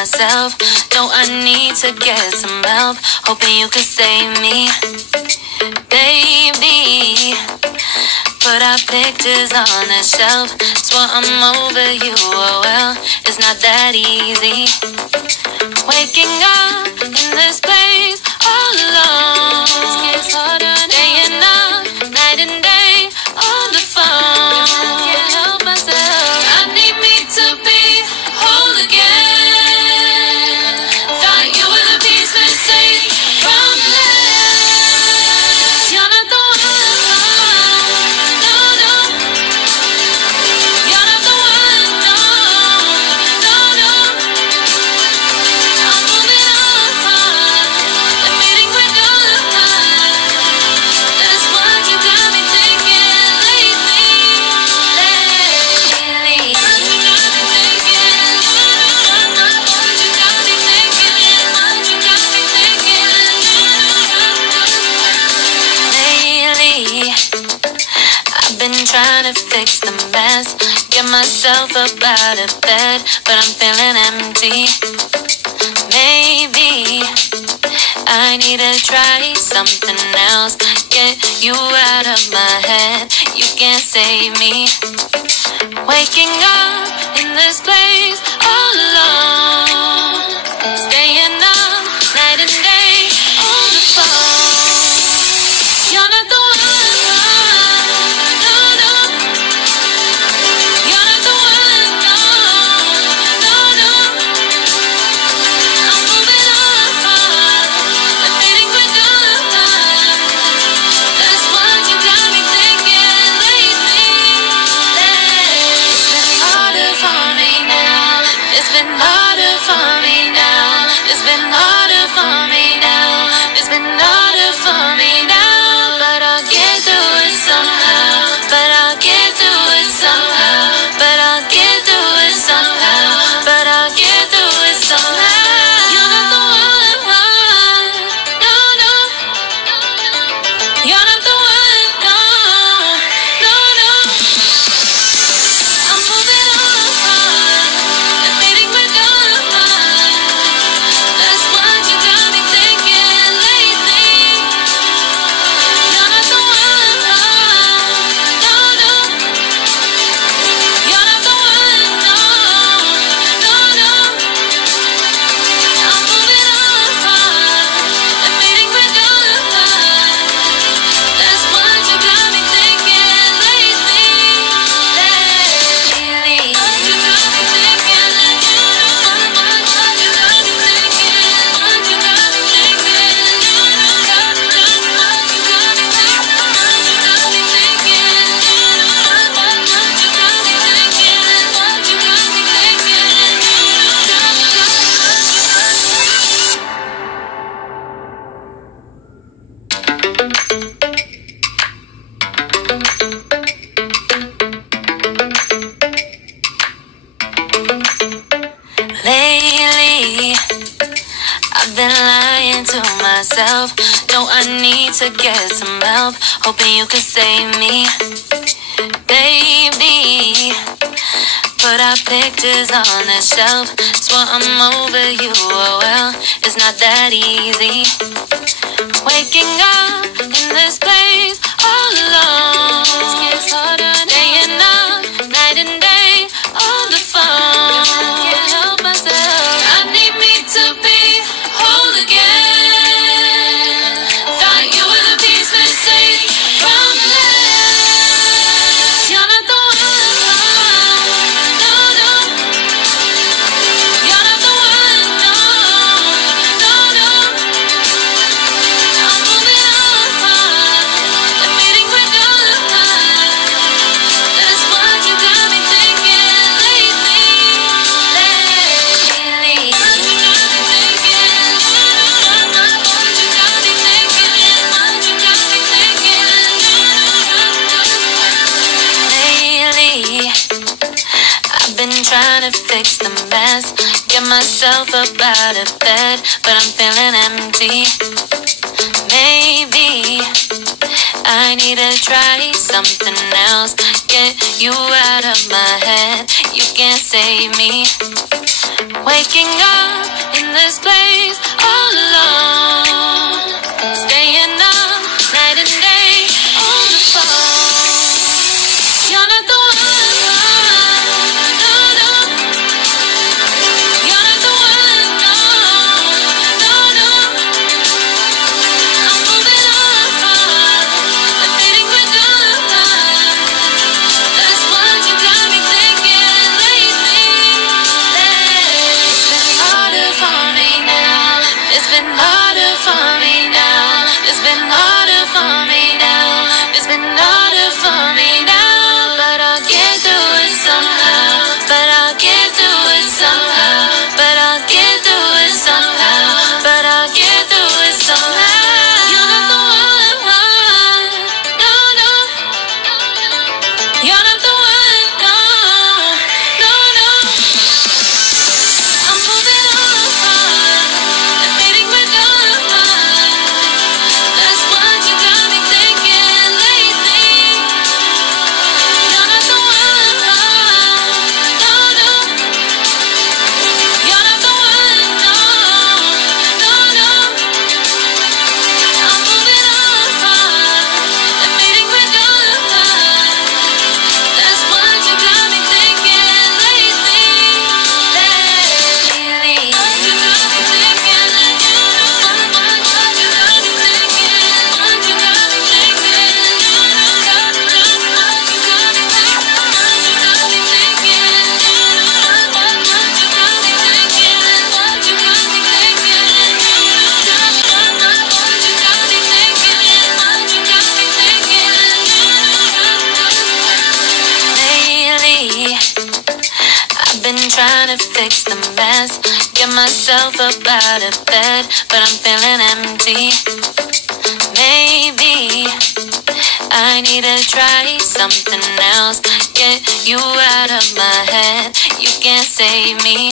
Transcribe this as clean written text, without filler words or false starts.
myself. No, I need to get some help. Hoping you could save me, baby. Put our pictures on the shelf. Swear I'm over you, oh well, it's not that easy. Waking up in this place all alone. Staying up night and day on the phone. Can't help myself. I need me to be whole again. Thought you were the piece missing from this. You're not the one. No, no. You're not the one. No, no, no. I'm moving on. Admitting we're done. That's what you got me thinking lately. Lately. What you got me thinking. What you got me thinking. What you got me thinking. Lately, I've been trying to fix the mess. Get myself up out of bed, but I'm feeling empty. Maybe I need to try something else. Get you out of my head. You can't save me. Waking up in this place all alone. Staying up night and day on the phone. You're not the one. No, no. You're not the one. No, no, no. I'm moving on. Admitting we're done. That's what you got me thinking lately. It's been harder for me now. It's been harder for me now. It's been harder for me now. It's been harder for me now. But I'll get through it somehow. But I'll get through it somehow. But I'll get through it somehow. But I'll get through it somehow. You're not the one. No, no. You're not the one. No, no, no. I'm moving on. Admitting we're done. That's what you got me thinking lately. You're not the one. No, no. You're not the one. No, no, no. I'm moving on. Admitting we're done. That's what you got me thinking lately. Lately. What you got me thinking. What you got me thinking. What you got me thinking. What you got me thinking. What you got me thinking. What you got me Lately, I've been lying to myself. No, I need to get some help. Hoping you could save me, baby. Put our pictures on the shelf. Swear I'm over you, oh well, it's not that easy. Waking up in this place all alone. Staying up night and day on the phone. Can't help myself. I need me to be whole again. Thought you were the piece missing from this. You're not the one. No, no. You're not the one. No, no, no. I'm moving on. Admitting we're done. That's what you got me thinking lately. Lately. What you got me thinking. What you got me thinking. What you got me thinking. Lately, I've been trying to fix the mess. Get myself up out of bed, but I'm feeling empty. Maybe I need to try something else. Get you out of my head. You can't save me. Waking up in this place all alone, staying up night and day on the phone. You're not the one, no, no. You're not the one, no, no, no. I'm moving on, I'm fading with your love. That's what you got me thinking lately. It's been harder for me now. It's been harder for me now. It's been harder for me now. It's been harder for me now. But I'll get through it somehow. But I'll get through it somehow. But I'll get through it somehow. But I'll get through it somehow. You're not the one, no, no. You're not the one, no, no, no. I'm moving on, I'm fading with your love. That's what you got me thinking lately. You're not the one, no, no. You're not the one, no, no, no. I'm moving on, I'm fading with your love. That's what you got me thinking lately. What you got me thinking, what you got me thinking, what you got me thinking, what you got me thinking, what you got me thinking, what you got me thinking, what you got me thinking, lately. I've been trying to fix the mess, get myself up out of bed, but I'm feeling empty. Maybe I need to try something else, get you out of my head. You can't save me.